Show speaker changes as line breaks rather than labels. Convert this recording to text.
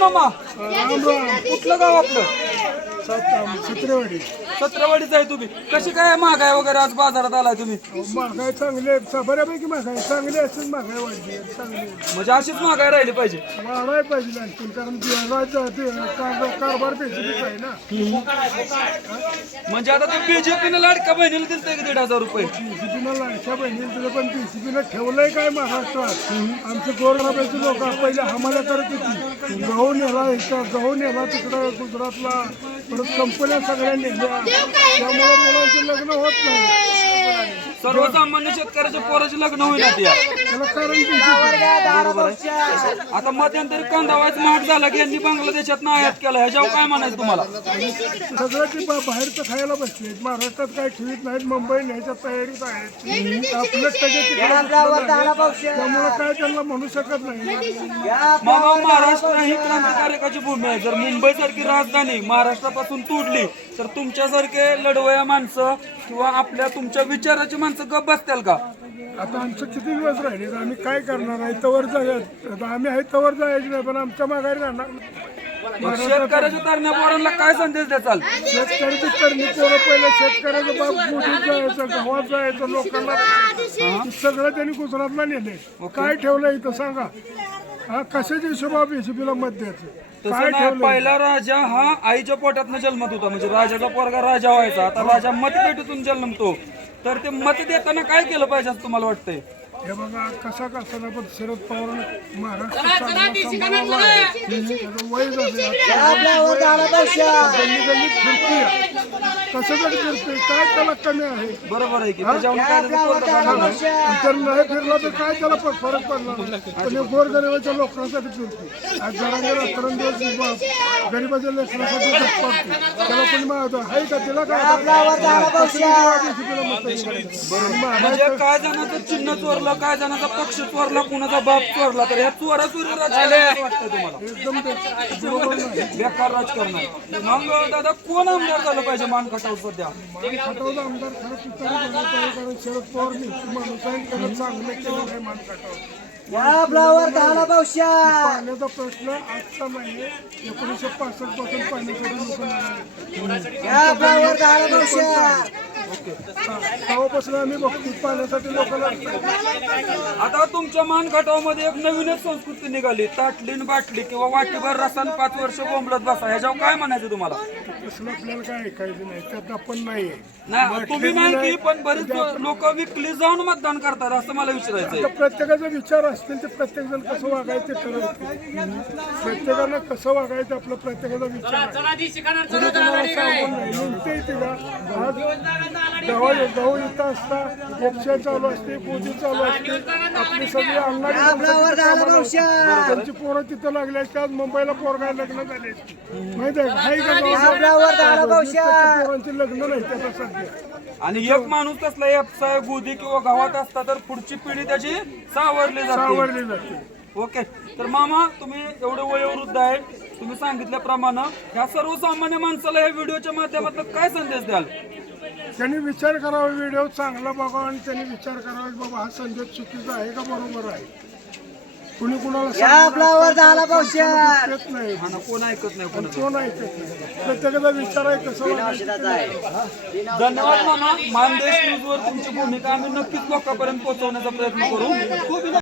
मामा कुठलं गाव आपलं?
सत्रेवाडी.
सत्रवाडीच आहे तुम्ही. कशी काय महागाई वगैरे आज बाजारात आलाय तुम्ही?
महागाई चांगली आहे, बऱ्यापैकी महागाई चांगली असेल, महागाई वाढली आहे, चांगली आहे.
म्हणजे अशीच महागाई राहिली पाहिजे.
वाढायला पाहिजे आणखी, कारण कारभार बेसिक आहे ना.
म्हणजे आता ते बीजेपीनं लाडका बहिणीला दिलतंय की 1,500 रुपये.
बीसीपीनं लाडक्या बहिणी दिलं, पण बीसीपीनं ठेवलंय काय महाराष्ट्रात? आमचे गोरगरिबाचे लोक पहिले हमाल्या करत होती. गहू नेला तिकडं गुजरातला, परत कंपन्या सगळ्या नेल्या, त्यामुळे मुलांचे लग्न होत नाही.
सर्वसामान्य शेतकऱ्याच्या पोराचे लग्न होईना त्या.
त्याला कारण
बरोबर आहे. आता मध्यंतरी कांदा व्हायचा महाग झाला की यांनी बांगलादेशात आयात केला, ह्याच्यावर काय म्हणायचं तुम्हाला?
सगळं ते बाहेरचं खायला बसले. महाराष्ट्रात काय ठेवीत नाहीत, मुंबई न्यायच्या तयारीत आहेत. आपलं त्यामुळे काय त्यांना म्हणू शकत नाही.
मामा, महाराष्ट्र ही क्रांतिकारकाची भूमी आहे. जर मुंबई सारखी राजधानी महाराष्ट्रापासून तुटली तर तुमच्यासारखे लढवया माणसं किंवा आपल्या तुमच्या विचाराची माणसं गप बसतील का?
आता आमचं किती दिवस राहिले, आम्ही काय करणार आहे? तवर जायचं, आम्ही आहे तवर जायचं नाही, पण आमच्या माघारी राहणार.
शेतकऱ्याच्या तरण्या पोरांना काय संदेश द्याल?
शेतकऱ्याची करणी पोरं पहिले शेतकऱ्याचं बाप मोठीत जायचं, गावात जायचं, लोकांना सगळं त्यांनी गुजरातला नेले. काय ठेवलं इथं सांगा? हा, कशाच्या हिशोबा बीजेपीला मत द्यायचं?
तसं नाही, पहिला राजा हा आईच्या पोटातनं जन्मत होता. म्हणजे राजाचा पोरगा राजा व्हायचा. आता राजा मतपेटीतून जन्मतो. तर ते मत देताना काय केलं पाहिजे असं तुम्हाला वाटतंय?
हे बघा, कसा ना, पण शरद पवार महाराष्ट्र सांभाळायला आहे. त्याचं वय झाले, गल्लीत फिरतोय, कशासाठी फिरतोय? काय त्याला कमी आहे?
बरोबर आहे की त्याच्यावर काय
जर नाही फिरला तर काय त्याला फरक पडला नाही. पण हे गोरगरिबाच्या लोकांसाठी फिरतोय. आज जरा रात्रंदिवस गरीबाच्या लेकरांसाठी पडतो. त्याला कोणी मागतो आहे का? तिला काय
म्हणजे काय जणांचं चिन्ह चोरलं, काय जणांचा पक्ष चोरला, कुणाचा बाप चोरला, तर ह्या चोरा चोरी राजकारण वाटतंय तुम्हाला?
एकदम
बेकार राजकारण. मग दादा, कोण आमदार झालं पाहिजे मानखटाव सध्या?
मानखटावचा आमदार खरं तुतारी झाला पाहिजे, कारण शरद पवार माणूस आहे, त्याला चांगलं केलं आहे मानखटाव. पाण्याचा प्रश्न आजचा नाही, 1965 पासून पाण्यासाठी तेव्हापासून आम्ही बघतो पाण्यासाठी लोकांना.
आता तुमच्या मानखटावमध्ये एक नवीनच संस्कृती निघाली, ताटली न बाटली किंवा वाटीभर रसान 5 वर्ष बोंबलत बसा. ह्याच्यावर काय म्हणायचं तुम्हाला?
तसलं आपल्याला काय ऐकायचं नाही, त्यात आपण नाही.
तुम्ही नाही की, पण बरीच लोक विकली जाऊन मतदान करतात असं मला विचारायचंय.
प्रत्येकाचा विचार असतील ते प्रत्येक जण कसं वागायचं ते ठरवते. प्रत्येकानं कसं वागायचं आपलं प्रत्येकाचा विचार नेमते येते का? आज गहू इथं असता, उपचार चालू असते, पूजी चालू असते, आपली सगळी अंगणारी त्यांची पोरं तिथं लागली असते. आज मुंबईला पोरगा लग्न झाले माहिती आहे का? पोरांची लग्न नाही त्याचा सध्या.
आणि एक माणूस कसला एफसाय गोदी किंवा गावात असता तर पुढची पिढी त्याची सावरली
जाते.
ओके. तर मामा, तुम्ही एवढे वयोवृद्ध आहे, तुम्ही सांगितल्याप्रमाणे ह्या सर्वसामान्य माणसाला या व्हिडिओच्या माध्यमातून काय संदेश द्याल?
त्यांनी विचार करावा, व्हिडिओ चांगला बघावा आणि त्यांनी विचार करावा बाबा हा संदेश चुकीचा आहे का बरोबर आहे. कुणी कुणाला नाही,
कोण ऐकत नाही,
कोण ऐकत नाही. प्रत्येकाचा विचार आहे कसं.
धन्यवाद मामा. मानदेश न्यूजवर तुमची भूमिका आम्ही नक्कीच लोकांपर्यंत पोहोचवण्याचा प्रयत्न करू.